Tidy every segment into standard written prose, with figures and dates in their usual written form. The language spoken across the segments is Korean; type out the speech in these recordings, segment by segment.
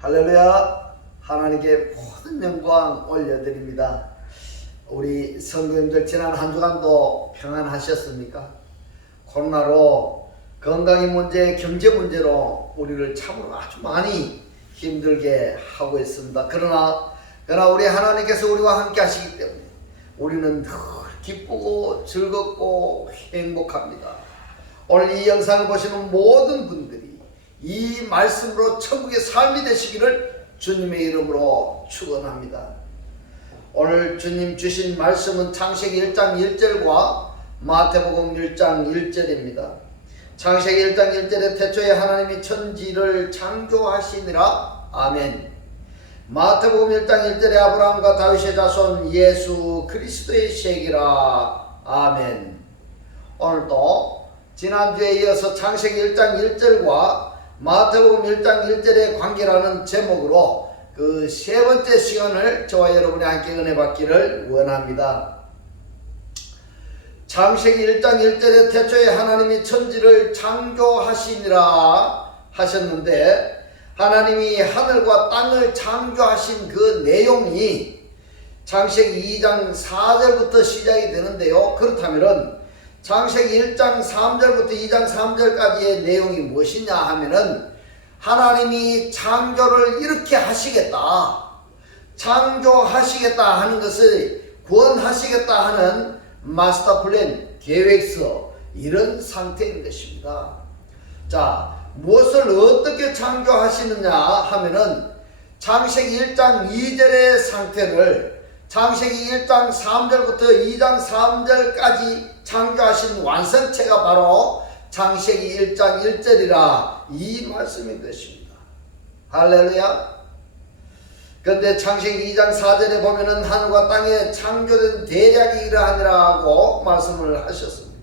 할렐루야. 하나님께 모든 영광 올려드립니다. 우리 성도님들 지난 한 주간도 평안하셨습니까? 코로나로 건강의 문제, 경제 문제로 우리를 참으로 아주 많이 힘들게 하고 있습니다. 그러나 우리 하나님께서 우리와 함께 하시기 때문에 우리는 늘 기쁘고 즐겁고 행복합니다. 오늘 이 영상을 보시는 모든 분들이 이 말씀으로 천국의 삶이 되시기를 주님의 이름으로 축원합니다. 오늘 주님 주신 말씀은 창세기 1장 1절과 마태복음 1장 1절입니다. 창세기 1장 1절에 태초에 하나님이 천지를 창조하시니라. 아멘. 마태복음 1장 1절에 아브라함과 다윗의 자손 예수 그리스도의 세계라. 아멘. 오늘도 지난주에 이어서 창세기 1장 1절과 마태복음 1장 1절의 관계라는 제목으로 그 세 번째 시간을 저와 여러분이 함께 은혜 받기를 원합니다. 창세기 1장 1절에 태초에 하나님이 천지를 창조하시니라 하셨는데, 하나님이 하늘과 땅을 창조하신 그 내용이 창세기 2장 4절부터 시작이 되는데요. 그렇다면은 창세기 1장 3절부터 2장 3절까지의 내용이 무엇이냐 하면은 하나님이 창조를 이렇게 하시겠다, 창조하시겠다 하는 것을 구원하시겠다 하는 마스터 플랜, 계획서, 이런 상태인 것입니다. 자, 무엇을 어떻게 창조하시느냐 하면은 창세기 1장 2절의 상태를 창세기 1장 3절부터 2장 3절까지 창조하신 완성체가 바로 창세기 1장 1절이라 이 말씀인 것입니다. 할렐루야. 그런데 창세기 2장 4절에 보면은 하늘과 땅에 창조된 대략이 이러하니라고 말씀을 하셨습니다.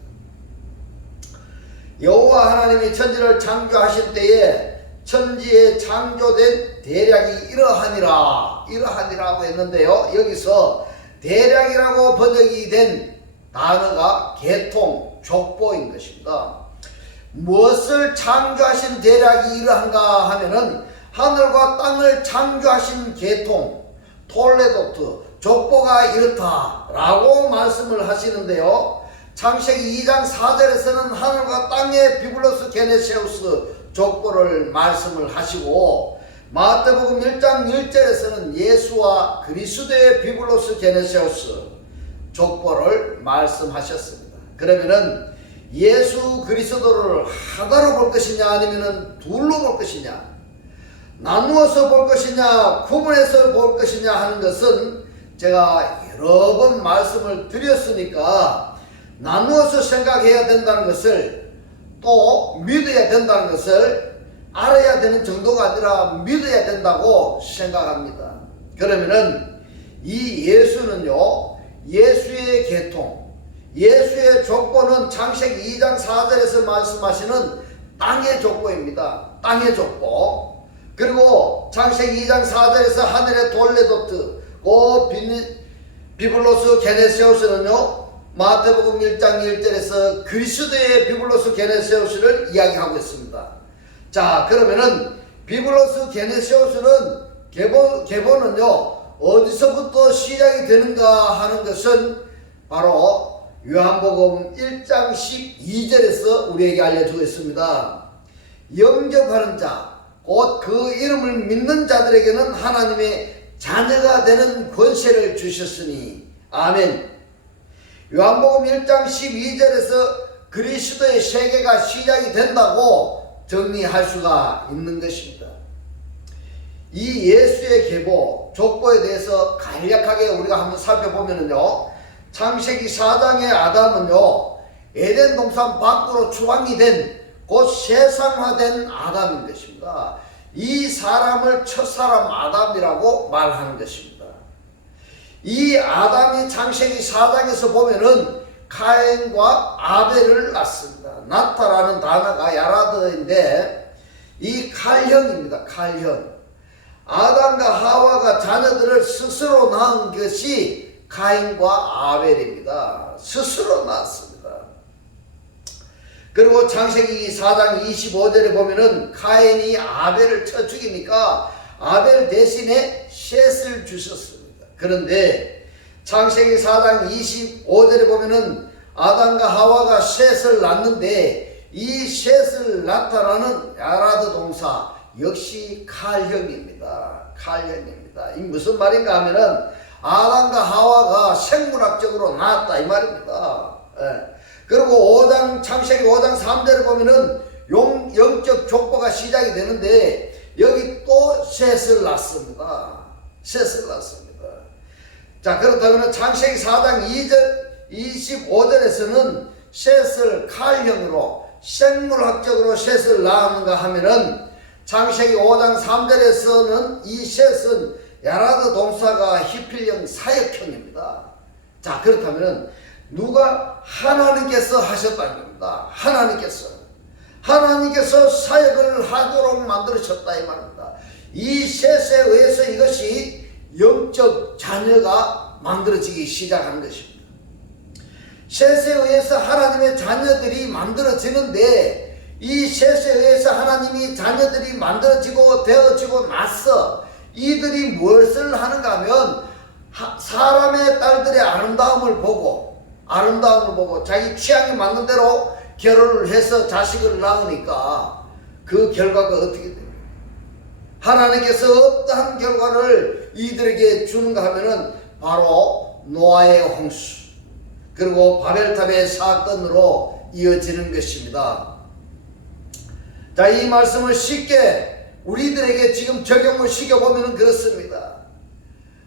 여호와 하나님이 천지를 창조하실 때에 천지에 창조된 대략이 이러하니라고 했는데요. 여기서 대략이라고 번역이 된 단어가 계통, 족보인 것입니다. 무엇을 창조하신 대략이 이러한가 하면은 하늘과 땅을 창조하신 계통, 톨레도트, 족보가 이렇다라고 말씀을 하시는데요. 창세기 2장 4절에서는 하늘과 땅의 비블로스 게네세우스 족보를 말씀을 하시고, 마태복음 1장 1절에서는 예수와 그리스도의 비블로스 게네세우스 족보를 말씀하셨습니다. 그러면은 예수 그리스도를 하나로 볼 것이냐 아니면은 둘로 볼 것이냐, 나누어서 볼 것이냐 구분해서 볼 것이냐 하는 것은 제가 여러 번 말씀을 드렸으니까 나누어서 생각해야 된다는 것을, 또 믿어야 된다는 것을 알아야 되는 정도가 아니라 믿어야 된다고 생각합니다. 그러면은 이 예수는요, 예수의 계통, 예수의 족보는 창세기 2장 4절에서 말씀하시는 땅의 족보입니다. 땅의 족보. 그리고 창세기 2장 4절에서 하늘의 돌레도트, 비블로스 게네세우스는요, 마태복음 1장 1절에서 그리스도의 비블로스 게네세우스를 이야기하고 있습니다. 자, 그러면은 비블로스 게네세우스는 계보는요 어디서부터 시작이 되는가 하는 것은 바로 요한복음 1장 12절에서 우리에게 알려주고 있습니다. 영접하는 자, 곧 그 이름을 믿는 자들에게는 하나님의 자녀가 되는 권세를 주셨으니. 아멘. 요한복음 1장 12절에서 그리스도의 세계가 시작이 된다고 정리할 수가 있는 것입니다. 이 예수의 계보, 족보에 대해서 간략하게 우리가 한번 살펴보면요, 창세기 4장의 아담은요, 에덴 동산 밖으로 추방이 된, 곧 세상화된 아담인 것입니다. 이 사람을 첫사람 아담이라고 말하는 것입니다. 이 아담이 창세기 4장에서 보면은 카인과 아벨을 낳습니다. 낳다라는 단어가 야라드인데 이 칼형입니다. 칼형. 아담과 하와가 자녀들을 스스로 낳은 것이 카인과 아벨입니다. 스스로 낳았습니다. 그리고 창세기 4장 25절에 보면은 카인이 아벨을 쳐 죽이니까 아벨 대신에 셋을 주셨습니다. 그런데 창세기 4장 25절에 보면은 아담과 하와가 셋을 낳는데 이 셋을 낳다라는 야라드 동사 역시 칼형입니다. 칼형입니다. 이 무슨 말인가 하면은 아담과 하와가 생물학적으로 낳았다 이 말입니다. 예. 그리고 창세기 5장 3절에 보면은 영적 족보가 시작이 되는데 여기 또 셋을 낳습니다. 셋을 낳습니다. 자, 그렇다면 창세기 4장 25절에서는 셋을 칼형으로 생물학적으로 셋을 낳았는가 하면은 창세기 5장 3절에서는 이 셋은 야라드 동사가 히필형 사역형입니다. 자, 그렇다면 누가 하나님께서 하셨다는 겁니다. 하나님께서 사역을 하도록 만들으셨다 이 말입니다. 이 셋에 의해서 이것이 영적 자녀가 만들어지기 시작한 것입니다. 셋에 의해서 하나님의 자녀들이 만들어지는데 이 셋에 의해서 하나님이 자녀들이 만들어지고 되어지고 나서 이들이 무엇을 하는가 하면 사람의 딸들의 아름다움을 보고 자기 취향에 맞는 대로 결혼을 해서 자식을 낳으니까 그 결과가 어떻게 됩니까? 하나님께서 어떠한 결과를 이들에게 주는가 하면은 바로 노아의 홍수 그리고 바벨탑의 사건으로 이어지는 것입니다. 자, 이 말씀을 쉽게 우리들에게 지금 적용을 시켜보면 그렇습니다.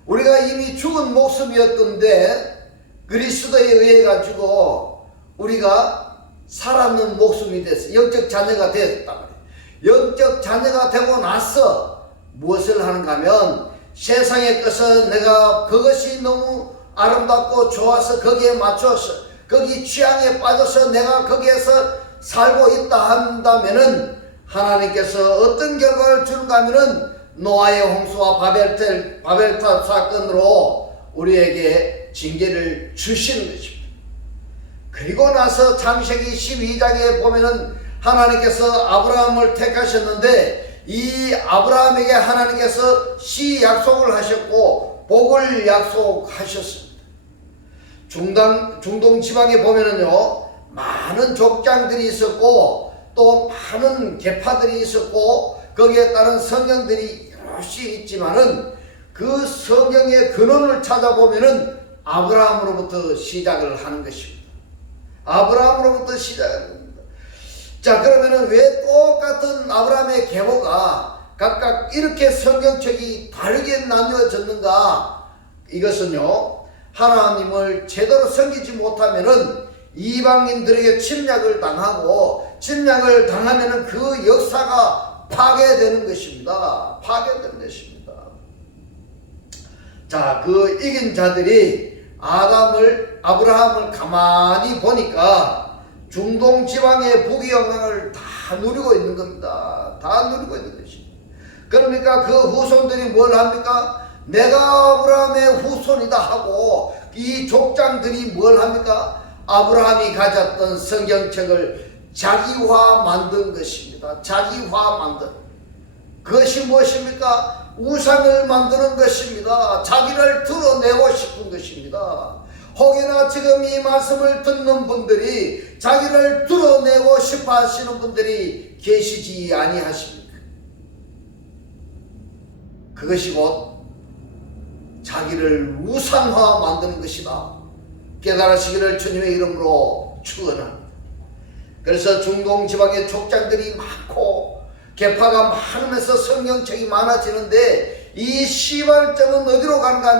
우리가 이미 죽은 목숨이었던데 그리스도에 의해 가지고 우리가 살아있는 목숨이 됐어. 영적 자녀가 되었단 말이에요. 영적 자녀가 되고 나서 무엇을 하는가 하면 세상의 것은 내가 그것이 너무 아름답고 좋아서 거기에 맞춰서 거기 취향에 빠져서 내가 거기에서 살고 있다 한다면은 하나님께서 어떤 결과를 주는가 하면은 노아의 홍수와 바벨탑 사건으로 우리에게 징계를 주시는 것입니다. 그리고 나서 창세기 12장에 보면은 하나님께서 아브라함을 택하셨는데 이 아브라함에게 하나님께서 시 약속을 하셨고 복을 약속하셨습니다. 중동 지방에 보면은요 많은 족장들이 있었고 또 많은 계파들이 있었고 거기에 따른 성경들이 여럿이 있지만은 그 성경의 근원을 찾아보면은 아브라함으로부터 시작을 하는 것입니다. 아브라함으로부터 시작을 합니다. 자, 그러면은 왜 똑같은 아브라함의 계보가 각각 이렇게 성경책이 다르게 나뉘어졌는가? 이것은요 하나님을 제대로 섬기지 못하면은 이방인들에게 침략을 당하고 침략을 당하면은 그 역사가 파괴되는 것입니다. 파괴되는 것입니다. 자, 그 이긴 자들이 아브라함을 가만히 보니까 중동 지방의 부귀 영광을 다 누리고 있는 겁니다. 다 누리고 있는 것입니다. 그러니까 그 후손들이 뭘 합니까? 내가 아브라함의 후손이다 하고 이 족장들이 뭘 합니까? 아브라함이 가졌던 성경책을 자기화 만든 것입니다. 자기화 만든 그것이 무엇입니까? 우상을 만드는 것입니다. 자기를 드러내고 싶은 것입니다. 혹여나 지금 이 말씀을 듣는 분들이 자기를 드러내고 싶어 하시는 분들이 계시지 아니하십니까? 그것이 곧 자기를 우상화 만드는 것이다. 깨달으시기를 주님의 이름으로 축원합니다. 그래서 중동 지방에 족장들이 많고 계파가 많으면서 성경책이 많아지는데 이 시발점은 어디로 가는가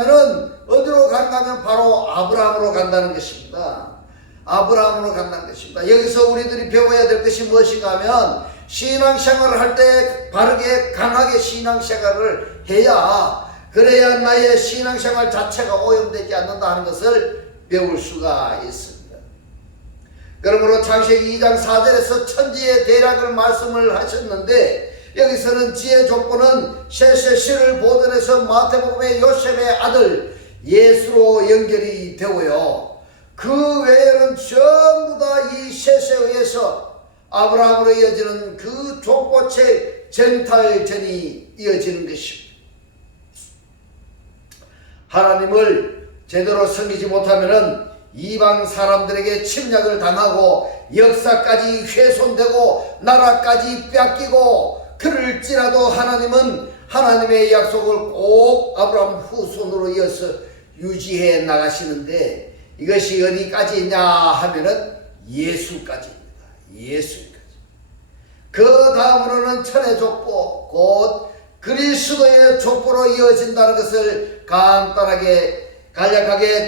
하면 바로 아브라함으로 간다는 것입니다. 아브라함으로 간다는 것입니다. 여기서 우리들이 배워야 될 것이 무엇인가 하면 신앙생활을 할 때 바르게 강하게 신앙생활을 해야 그래야 나의 신앙생활 자체가 오염되지 않는다 하는 것을 배울 수가 있습니다. 그러므로 창세기 2장 4절에서 천지의 대략을 말씀을 하셨는데 여기서는 지혜 족보는 셋의 씨를 보존해서 마태복음의 요셉의 아들 예수로 연결이 되고요. 그 외에는 전부 다 이 셋에 의해서 아브라함으로 이어지는 그 족보책 젠탈전이 이어지는 것입니다. 하나님을 제대로 섬기지 못하면은 이방 사람들에게 침략을 당하고 역사까지 훼손되고 나라까지 뺏기고, 그럴지라도 하나님은 하나님의 약속을 꼭 아브라함 후손으로 이어서 유지해 나가시는데, 이것이 어디까지 있냐 하면은 예수까지입니다. 예수까지. 그 다음으로는 천의 족보, 곧 그리스도의 족보로 이어진다는 것을 간략하게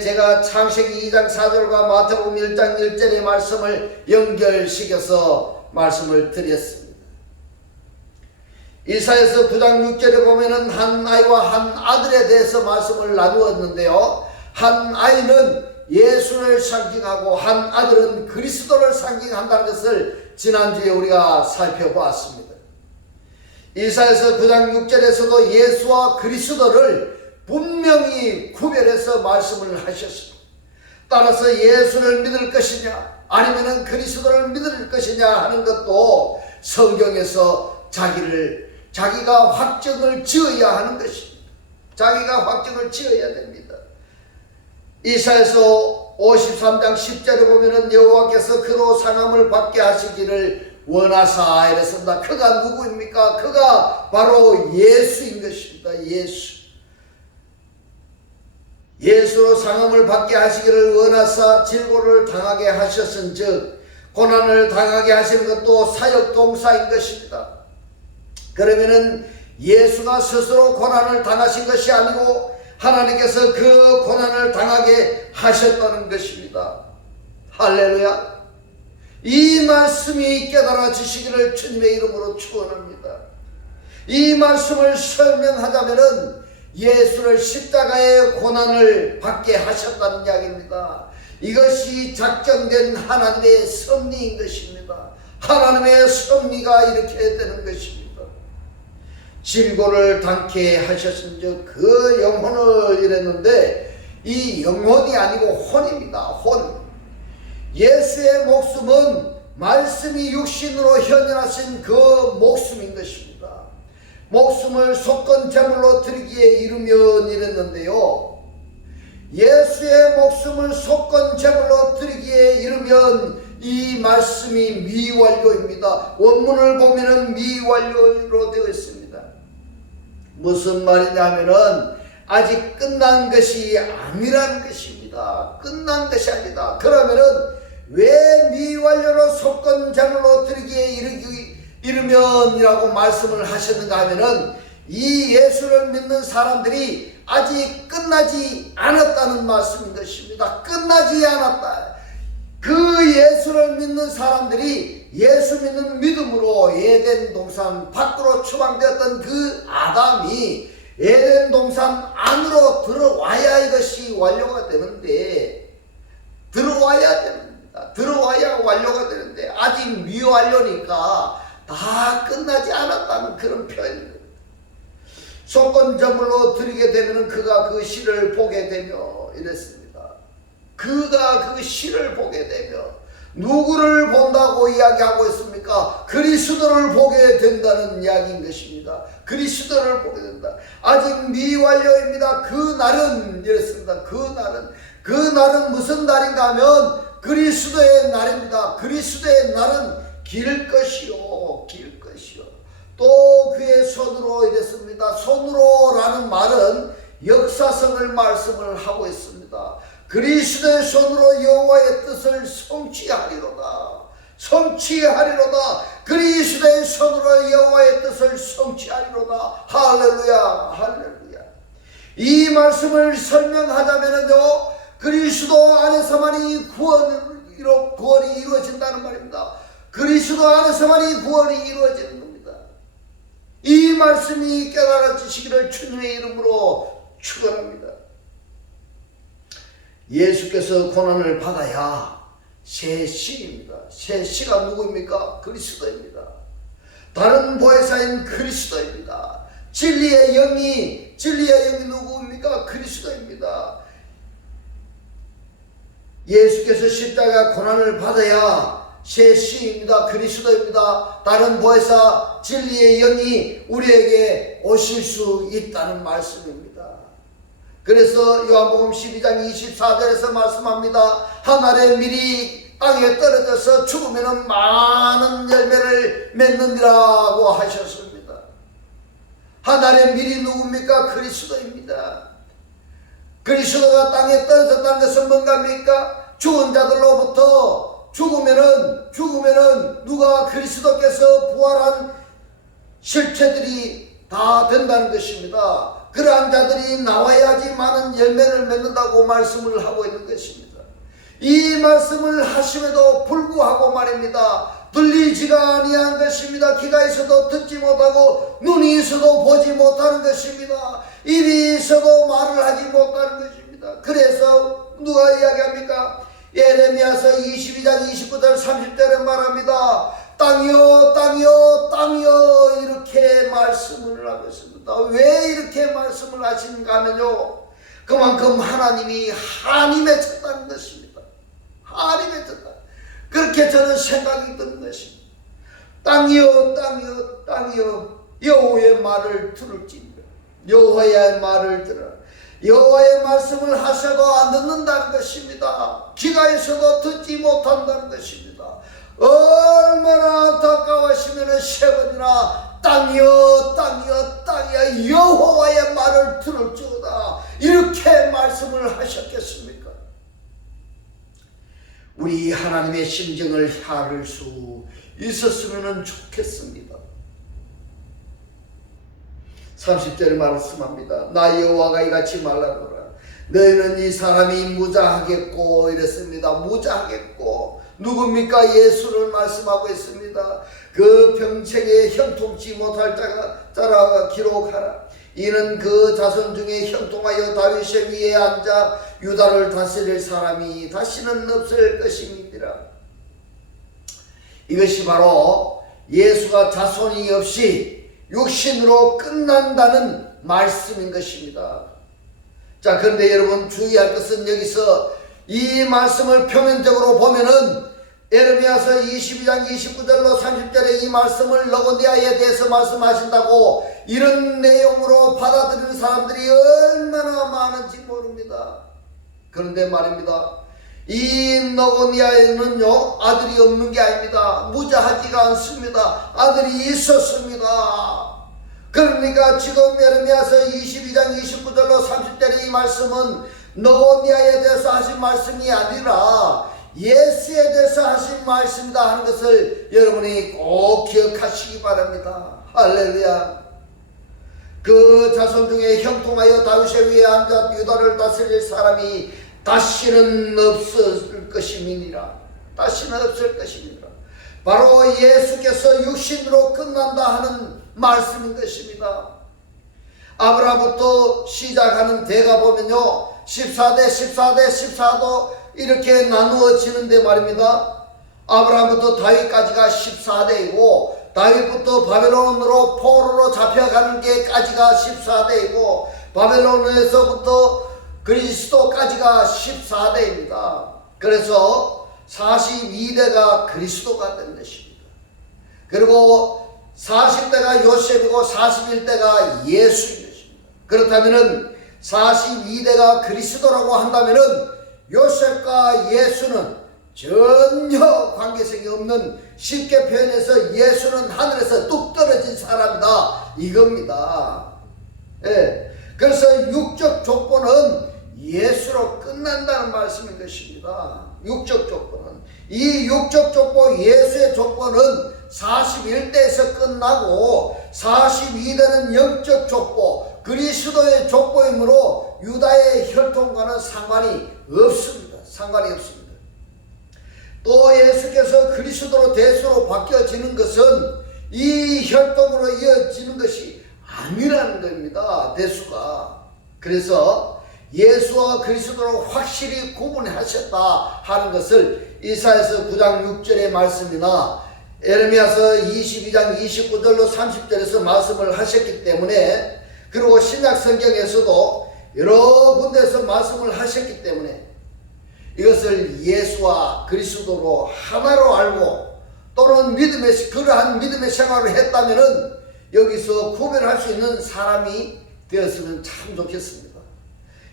제가 창세기 2장 4절과 마태복음 1장 1절의 말씀을 연결시켜서 말씀을 드렸습니다. 이사야서 9장 6절에 보면은 한 아이와 한 아들에 대해서 말씀을 나누었는데요, 한 아이는 예수를 상징하고 한 아들은 그리스도를 상징한다는 것을 지난주에 우리가 살펴보았습니다. 이사야서 9장 6절에서도 예수와 그리스도를 분명히 구별해서 말씀을 하셨습니다. 따라서 예수를 믿을 것이냐 아니면 그리스도를 믿을 것이냐 하는 것도 성경에서 자기가 확정을 지어야 하는 것입니다. 자기가 확정을 지어야 됩니다. 이사야서 53장 10절에 보면은 여호와께서 그로 상함을 받게 하시기를 원하사 이랬습니다. 그가 누구입니까? 그가 바로 예수인 것입니다. 예수로 상함을 받게 하시기를 원하사 질고를 당하게 하셨은즉, 고난을 당하게 하시는 것도 사역 동사인 것입니다. 그러면은 예수가 스스로 고난을 당하신 것이 아니고 하나님께서 그 고난을 당하게 하셨다는 것입니다. 할렐루야. 이 말씀이 깨달아지시기를 주님의 이름으로 축원합니다. 이 말씀을 설명하자면은 예수를 십자가의 고난을 받게 하셨다는 이야기입니다. 이것이 작정된 하나님의 섭리인 것입니다. 하나님의 섭리가 이렇게 되는 것입니다. 질고를 당케 하셨은즉 그 영혼을 이랬는데, 이 영혼이 아니고 혼입니다. 혼. 예수의 목숨은 말씀이 육신으로 현현하신 그 목숨인 것입니다. 목숨을 속건 제물로 드리기에 이르면 이랬는데요, 예수의 목숨을 속건 제물로 드리기에 이르면 이 말씀이 미완료입니다. 원문을 보면은 미완료로 되어 있습니다. 무슨 말이냐면은 아직 끝난 것이 아니라는 것입니다. 끝난 것이 아니다. 그러면은 왜 미완료로 속건 제물로 드리기에 이르면이라고 말씀을 하셨는가 하면은 이 예수를 믿는 사람들이 아직 끝나지 않았다는 말씀인 것입니다. 끝나지 않았다. 그 예수를 믿는 사람들이 예수 믿는 믿음으로 에덴 동산 밖으로 추방되었던 그 아담이 에덴 동산 안으로 들어와야 이것이 완료가 되는데, 들어와야 됩니다. 들어와야 완료가 되는데 아직 미완료니까 다 끝나지 않았다는 그런 표현입니다. 속건 제물로 드리게 되면 그가 그 시를 보게 되며 이랬습니다. 그가 그 시를 보게 되며, 누구를 본다고 이야기하고 있습니까? 그리스도를 보게 된다는 이야기인 것입니다. 그리스도를 보게 된다. 아직 미완료입니다. 그 날은 이랬습니다. 그 날은 무슨 날인가 하면 그리스도의 날입니다. 그리스도의 날은 길 것이요. 또 그의 손으로 이랬습니다. 손으로라는 말은 역사성을 말씀을 하고 있습니다. 그리스도의 손으로 여호와의 뜻을 성취하리로다. 그리스도의 손으로 여호와의 뜻을 성취하리로다. 할렐루야. 이 말씀을 설명하자면요, 그리스도 안에서만이 구원이 이루어진다는 말입니다. 그리스도 안에서만이 구원이 이루어지는 겁니다. 이 말씀이 깨달아지시기를 주님의 이름으로 축원합니다. 예수께서 고난을 받아야 새 시입니다. 새 시가 누구입니까? 그리스도입니다. 다른 보혜사인 그리스도입니다. 진리의 영이 누구입니까? 그리스도입니다. 예수께서 십자가 고난을 받아야 새 시입니다. 그리스도입니다. 다른 보혜사 진리의 영이 우리에게 오실 수 있다는 말씀입니다. 그래서 요한복음 12장 24절에서 말씀합니다. 한 알의 밀이 땅에 떨어져서 죽으면 많은 열매를 맺느니라고 하셨습니다. 한 알의 밀이 누굽니까? 그리스도입니다. 그리스도가 땅에 떨어졌다는 것은 뭔가입니까? 죽은 자들로부터 죽으면은 누가 그리스도께서 부활한 실체들이 다 된다는 것입니다. 그러한 자들이 나와야지 많은 열매를 맺는다고 말씀을 하고 있는 것입니다. 이 말씀을 하심에도 불구하고 말입니다. 들리지가 아니한 것입니다. 귀가 있어도 듣지 못하고 눈이 있어도 보지 못하는 것입니다. 입이 있어도 말을 하지 못하는 것입니다. 그래서 누가 이야기합니까? 예레미야서 22장 29절 30절에 말합니다. 땅이여 땅이여 땅이여 이렇게 말씀을 하고 있습니다. 왜 이렇게 말씀을 하시는가 하면요, 그만큼 하나님이 한이 맺혔다는 것입니다. 한이 맺혔다. 그렇게 저는 생각이 드는 것입니다. 땅이여 땅이여 땅이여 여호와의 말을 들을지니라. 여호와의 말을 들으라. 여호와의 말씀을 하셔도 안 듣는다는 것입니다. 귀가 있어도 듣지 못한다는 것입니다. 얼마나 안타까워하시면 세 번이나 땅이여 땅이여 땅이여 여호와의 말을 들을지어다 이렇게 말씀을 하셨겠습니까? 우리 하나님의 심정을 알 수 있었으면 좋겠습니다. 30절에 말씀합니다. 나 여호와가 이같이 말하노라. 너희는 이 사람이 무자하겠고 이랬습니다. 무자하겠고 누굽니까? 예수를 말씀하고 있습니다. 그 병책에 형통치 못할 자라 기록하라. 이는 그 자손 중에 형통하여 다윗의 위에 앉아 유다를 다스릴 사람이 다시는 없을 것입니다. 이것이 바로 예수가 자손이 없이 육신으로 끝난다는 말씀인 것입니다. 자, 그런데 여러분 주의할 것은 여기서 이 말씀을 표면적으로 보면은 예레미야서 22장 29절로 30절에 이 말씀을 너고디아에 대해서 말씀하신다고 이런 내용으로 받아들이는 사람들이 얼마나 많은지 모릅니다. 그런데 말입니다. 이 너고디아에는요 아들이 없는 게 아닙니다. 무자하지가 않습니다. 아들이 있었습니다. 그러니까 지금 예레미야서 22장 29절로 30절의 이 말씀은 너고디아에 대해서 하신 말씀이 아니라 예수에 대해서 하신 말씀이다 하는 것을 여러분이 꼭 기억하시기 바랍니다. 할렐루야. 그 자손 중에 형통하여 다윗의 위에 앉아 유다를 다스릴 사람이 다시는 없을 것임이니라. 다시는 없을 것입니다. 바로 예수께서 육신으로 끝난다 하는 말씀인 것입니다. 아브라함부터 시작하는 대가 보면요 14대 14대 14도 이렇게 나누어지는데 말입니다. 아브라함부터 다윗까지가 14대이고 다윗부터 바벨론으로 포로로 잡혀가는 게까지가 14대이고 바벨론에서부터 그리스도까지가 14대입니다. 그래서 42대가 그리스도가 된 것입니다. 그리고 40대가 요셉이고 41대가 예수인 것입니다. 그렇다면 42대가 그리스도라고 한다면 요셉과 예수는 전혀 관계성이 없는, 쉽게 표현해서 예수는 하늘에서 뚝 떨어진 사람이다 이겁니다. 예. 그래서 육적 족보는 예수로 끝난다는 말씀인 것입니다. 육적 족보는, 이 육적 족보 예수의 족보는 41대에서 끝나고 42대는 영적 족보 그리스도의 족보이므로 유다의 혈통과는 상관이 없습니다. 상관이 없습니다. 또 예수께서 그리스도로 대수로 바뀌어지는 것은 이 혈통으로 이어지는 것이 아니라는 겁니다. 대수가. 그래서 예수와 그리스도로 확실히 구분하셨다 하는 것을 이사야서 9장 6절의 말씀이나 예레미야서 22장 29절로 30절에서 말씀을 하셨기 때문에, 그리고 신약 성경에서도 여러 군데에서 말씀을 하셨기 때문에 이것을 예수와 그리스도로 하나로 알고 또는 그러한 믿음의 생활을 했다면은 여기서 구별할 수 있는 사람이 되었으면 참 좋겠습니다.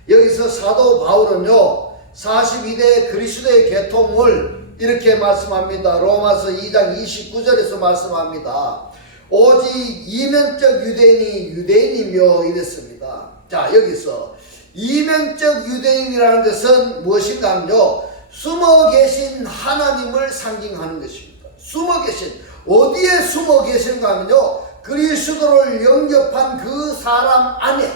여기서 사도 바울은요 42대 그리스도의 계통을 이렇게 말씀합니다. 로마서 2장 29절에서 말씀합니다. 오직 이면적 유대인이 유대인이며 이랬습니다. 자, 여기서 이면적 유대인이라는 것은 무엇인가 하면요 숨어 계신 하나님을 상징하는 것입니다. 숨어 계신, 어디에 숨어 계신가 하면요 그리스도를 영접한 그 사람 안에,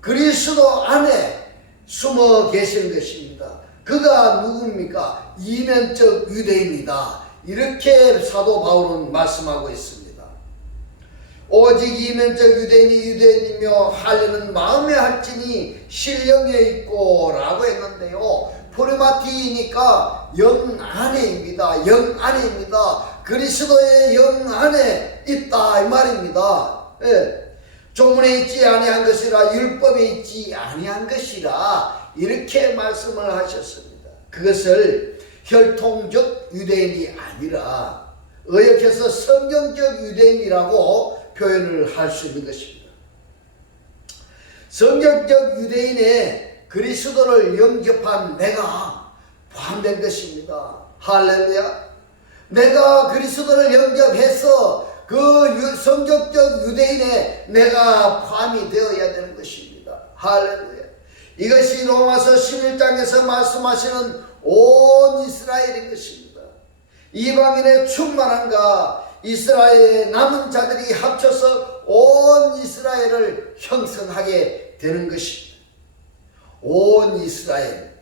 그리스도 안에 숨어 계신 것입니다. 그가 누굽니까? 이면적 유대인이다. 이렇게 사도 바울은 말씀하고 있습니다. 오직 이면적 유대인이 유대인이며 하려는 마음에 할지니 신령에 있고 라고 했는데요 포르마티니까 영 안에입니다. 영 안에입니다. 그리스도의 영 안에 있다 이 말입니다. 예. 조문에 있지 아니한 것이라 율법에 있지 아니한 것이라 이렇게 말씀을 하셨습니다. 그것을 혈통적 유대인이 아니라 의역해서 성경적 유대인이라고 표현을 할 수 있는 것입니다. 성경적 유대인의 그리스도를 영접한 내가 포함된 것입니다. 할렐루야. 내가 그리스도를 영접해서 그 성경적 유대인에 내가 포함이 되어야 되는 것입니다. 할렐루야. 이것이 로마서 11장에서 말씀하시는 온 이스라엘인 것입니다. 이방인의 충만함과 이스라엘의 남은 자들이 합쳐서 온 이스라엘을 형성하게 되는 것입니다. 온 이스라엘.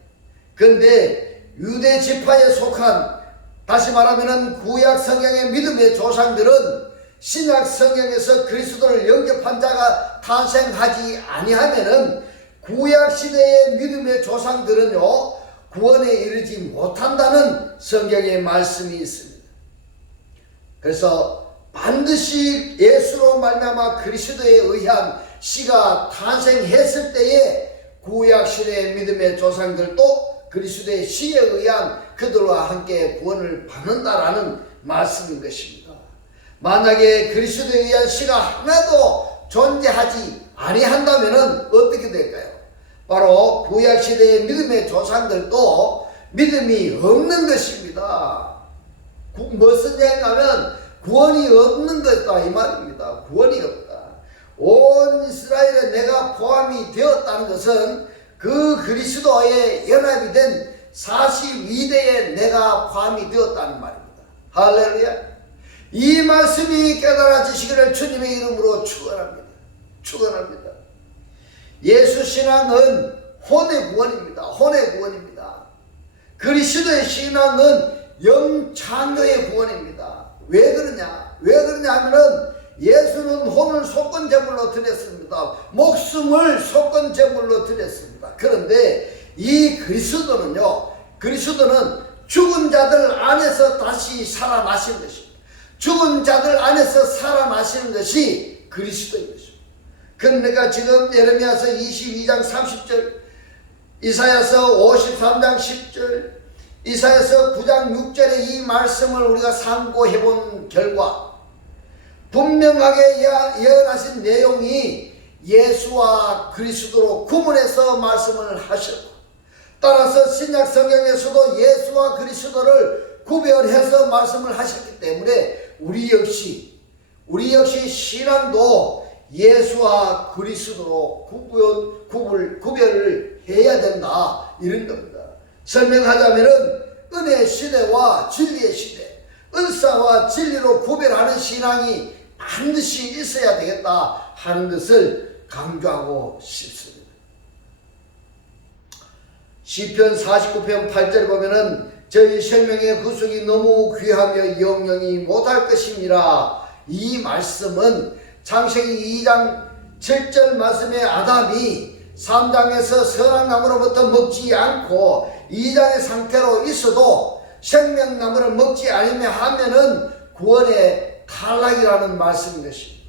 그런데 유대 지파에 속한, 다시 말하면 구약 성경의 믿음의 조상들은 신약 성경에서 그리스도를 영접한 자가 탄생하지 아니하면은 구약 시대의 믿음의 조상들은요 구원에 이르지 못한다는 성경의 말씀이 있습니다. 그래서 반드시 예수로 말미암아 그리스도에 의한 씨가 탄생했을 때에 구약 시대의 믿음의 조상들도 그리스도의 씨에 의한 그들과 함께 구원을 받는다라는 말씀인 것입니다. 만약에 그리스도에 의한 씨가 하나도 존재하지 아니한다면 어떻게 될까요? 바로 구약 시대의 믿음의 조상들도 믿음이 없는 것입니다. 무슨 얘기냐면 구원이 없는 것이다 이 말입니다. 구원이 없다. 온 이스라엘에 내가 포함이 되었다는 것은 그 그리스도에 연합이 된 42대에 내가 포함이 되었다는 말입니다. 할렐루야. 이 말씀이 깨달아지시기를 주님의 이름으로 축원합니다. 축원합니다. 예수 신앙은 혼의 구원입니다. 혼의 구원입니다. 그리스도의 신앙은 영창조의 구원입니다. 왜 그러냐? 왜 그러냐 하면은 예수는 혼을 속건 제물로 드렸습니다. 목숨을 속건 제물로 드렸습니다. 그런데 이 그리스도는요, 그리스도는 죽은 자들 안에서 다시 살아나신 것입니다. 죽은 자들 안에서 살아나시는 것이 그리스도인 것입니다. 그러니까 지금 예레미야서 22장 30절, 이사야서 53장 10절, 이사야서 9장 6절의 이 말씀을 우리가 상고해 본 결과 분명하게 예언하신 내용이 예수와 그리스도로 구분해서 말씀을 하셨고, 따라서 신약 성경에서도 예수와 그리스도를 구별해서 말씀을 하셨기 때문에 우리 역시 신앙도 예수와 그리스도로 구별을 해야 된다 이런 겁니다. 설명하자면은 은혜 시대와 진리의 시대, 은사와 진리로 구별하는 신앙이 반드시 있어야 되겠다 하는 것을 강조하고 싶습니다. 시편 49편 8절 보면은 저희 생명의 구속이 너무 귀하며 영영이 못할 것이니라. 이 말씀은 창세기 2장 7절 말씀에 아담이 3장에서 선악나무로부터 먹지 않고 2장의 상태로 있어도 생명나무를 먹지 않으면 하면은 구원의 탈락이라는 말씀인 것입니다.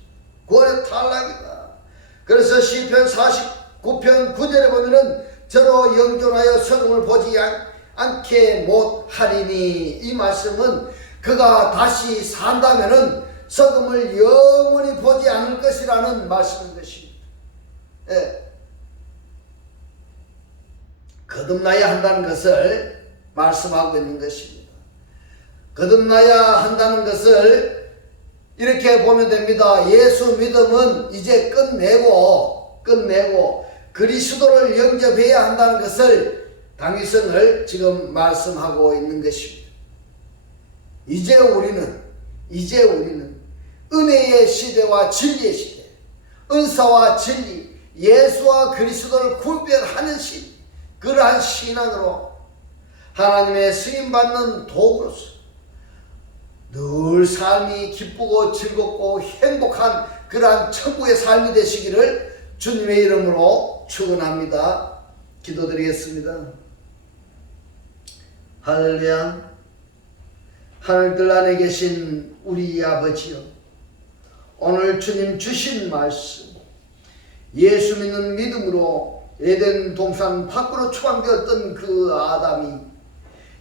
구원의 탈락이다. 그래서 시편 49편 9절에 보면은 저로 영존하여 소금을 보지 않게 못하리니, 이 말씀은 그가 다시 산다면은 소금을 영원히 보지 않을 것이라는 말씀인 것입니다. 예. 거듭나야 한다는 것을 말씀하고 있는 것입니다. 거듭나야 한다는 것을 이렇게 보면 됩니다. 예수 믿음은 이제 끝내고 그리스도를 영접해야 한다는 것을 당위성을 지금 말씀하고 있는 것입니다. 이제 우리는 은혜의 시대와 진리의 시대, 은사와 진리, 예수와 그리스도를 구별하는 그러한 신앙으로 하나님의 쓰임받는 도구로서 늘 삶이 기쁘고 즐겁고 행복한 그러한 천국의 삶이 되시기를 주님의 이름으로 축원합니다. 기도드리겠습니다. 할렐루야. 하늘들 안에 계신 우리 아버지여, 오늘 주님 주신 말씀, 예수 믿는 믿음으로 에덴 동산 밖으로 추방되었던 그 아담이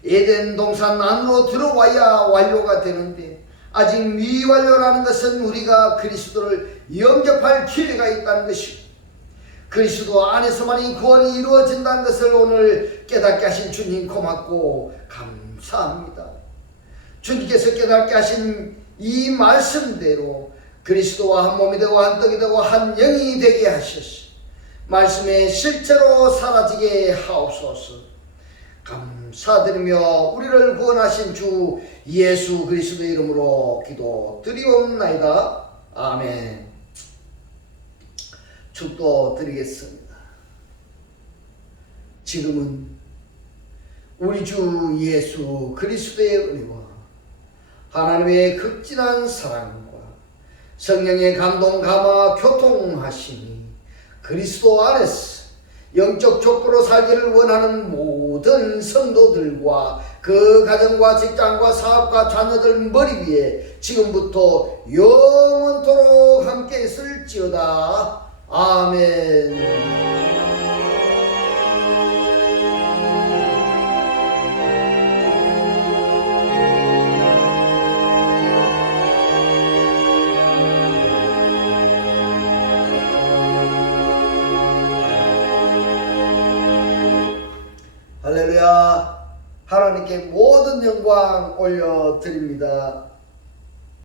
에덴 동산 안으로 들어와야 완료가 되는데 아직 미완료라는 것은 우리가 그리스도를 영접할 기회가 있다는 것이고 그리스도 안에서만이 구원이 이루어진다는 것을 오늘 깨닫게 하신 주님 고맙고 감사합니다. 주님께서 깨닫게 하신 이 말씀대로 그리스도와 한 몸이 되고 한 떡이 되고 한 영이 되게 하셔서 말씀에 실제로 사라지게 하옵소서. 감사드리며 우리를 구원하신 주 예수 그리스도의 이름으로 기도드리옵나이다. 아멘. 축도드리겠습니다. 지금은 우리 주 예수 그리스도의 은혜와 하나님의 극진한 사랑과 성령의 감동 감화 교통하심이 그리스도 안에서 영적 족보로 살기를 원하는 모든 성도들과 그 가정과 직장과 사업과 자녀들 머리 위에 지금부터 영원토록 함께 있을지어다. 아멘. 할렐루야. 하나님께 모든 영광 올려드립니다.